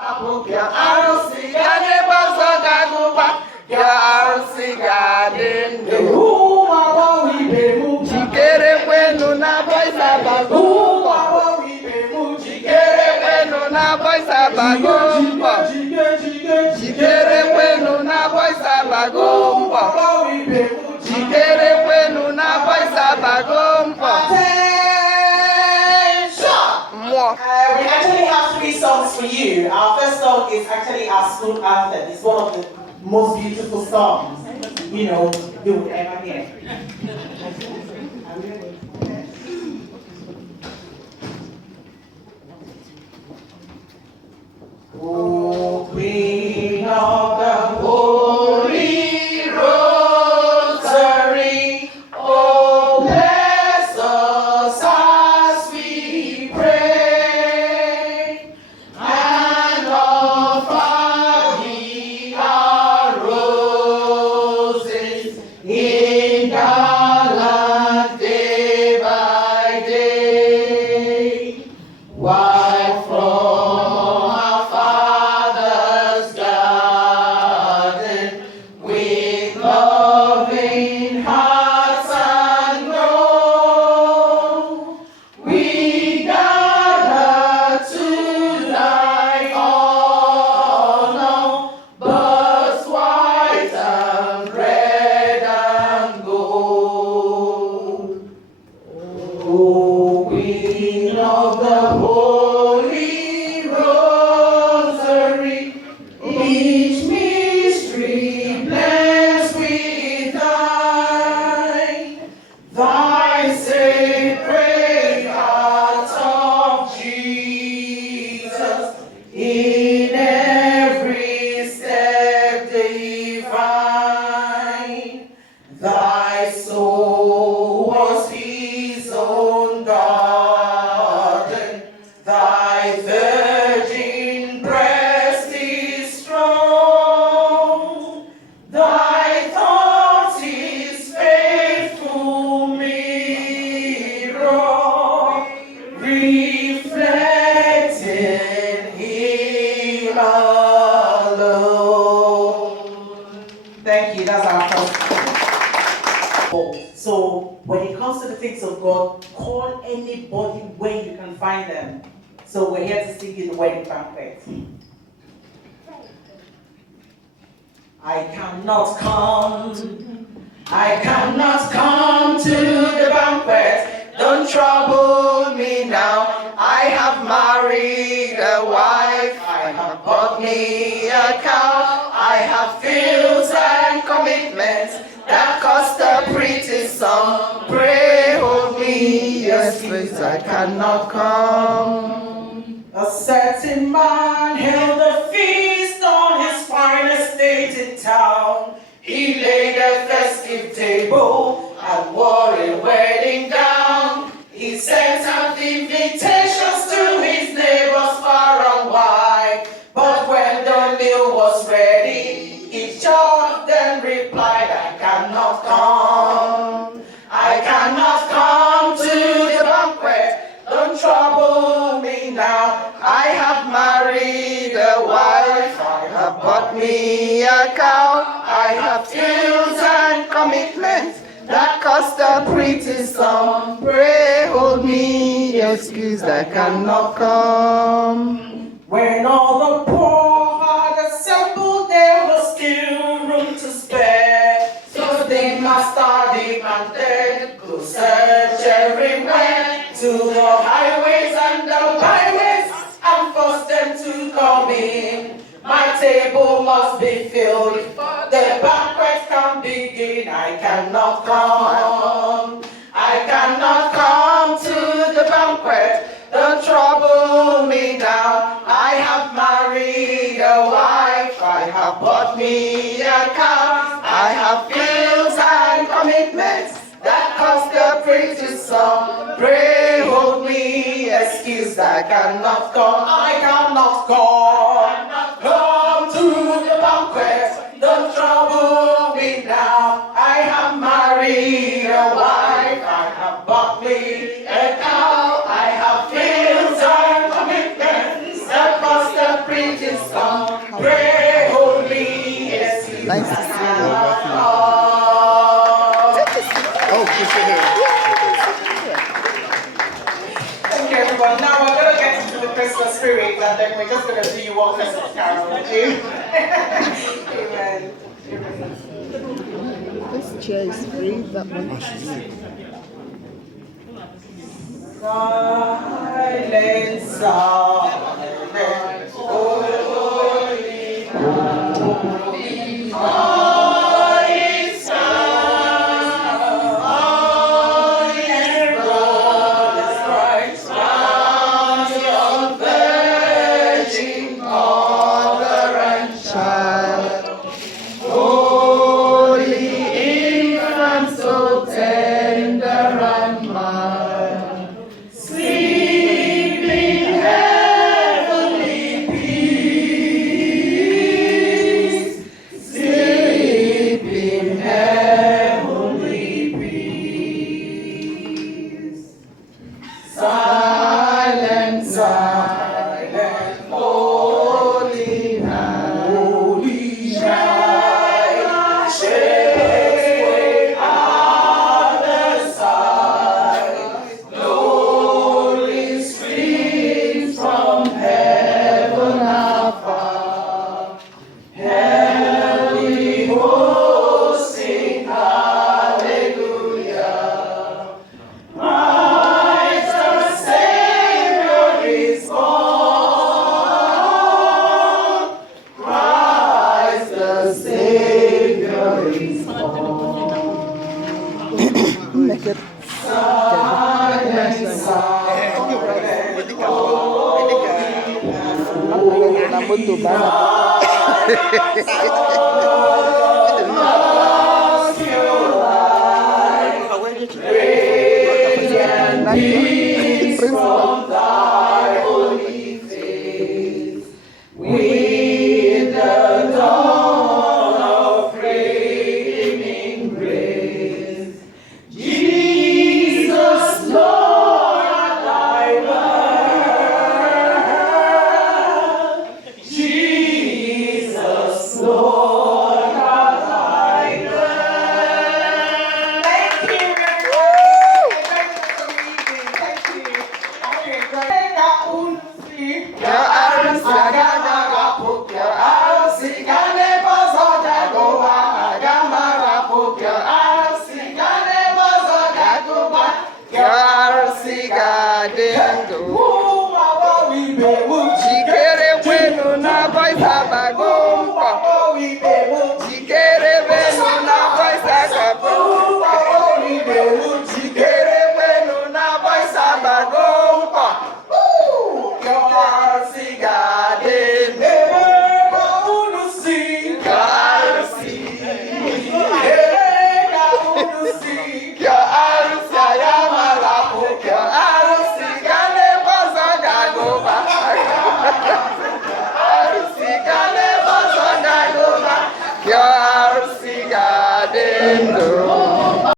Kia arusi gane baza gaguba. Kia arusi gane ndu. Chikere kwenu na boisa bagumba. Chikere kwenu na boisa bagumba. Chikere kwenu na boisa bagumba. Chikere kwenu na boisa bagumba. We actually have 3 songs for you. Our first song is actually our school anthem. It's one of the most beautiful songs, you know, you would ever hear. Oh, Queen of the Holy Rosary, oh, bless us as we pray, and offer thee our roses in garland day by day, while from our Father's garden, with loving hearts aglow, we gather to thy honor, birds white and red and gold. O Queen of the Holy Rosary, each mystery blessed with thy sacred heart of Jesus, in every step divine. Thy soul was his own garden, thy virgin breast is strong, thy thoughts his faithful mirror, reflecting him alone. Thank you, that's our first. So when it comes to the things of God, call anybody where you can find them. So we're here to sing you the wedding banquet. I cannot come to the banquet. Don't trouble me now. I have married a wife. I have bought me a cow. I have fields and commitments that cost a pretty sum. Pray hold me, yes please, I cannot come. A certain man held a feast on his fine estate in town. He laid a festive table and wore a wedding gown. He sent out invitations to his neighbors far and wide. But when the meal was ready, each of them replied, I cannot come. I cannot come to the banquet. Don't trouble me now. I have married a wife. I have bought me a cow. I have fields and commitments that cost a pretty sum. Pray hold me, excuse I cannot come. When all the poor had assembled, there was still room to spare. So the master demanded, go search everywhere, to the highways and the byways, and force them to come in. My table must be filled before the banquet can begin. I cannot come. I cannot come to the banquet. Don't trouble me now. I have married a wife. I have bought me a cow. I have fields and commitments that cost a pretty sum. Pray hold me, excuse I cannot come. I cannot come. Come to the banquet. Don't trouble me now. I have married a wife. I have bought me a cow. I have fields and commitments that cost a pretty Thank you, everyone. Now we're going to get into the Christmas spirit, and then we're just going to do you one Christmas carol. Amen. Amen. This chair is free, that one. Silence, silence, holy, holy star, holy glorious Christ, round your virgin mother and child, holy infant, so tender and mild. Sleep in heavenly peace. Sleep in heavenly peace. Silent, silent, holy night. Holy night. Shake other side. Glory streams from heaven afar. Heavenly hosts sing hallelujah. Christ the Savior is born. Christ the Savior is born. Naked. Silent, silent, lost your light, radiant beams from thy holy face. With the dawn of redeeming grace, Jesus, Lord, at thy birth. Jesus, Lord, at thy birth. Thank you, everyone. Thank you for reading. Thank you. Okay, great. Your arms are gonna put your arms in Gane Bazodagoa, Gamara put your arms in Gane Bazodagoa. Your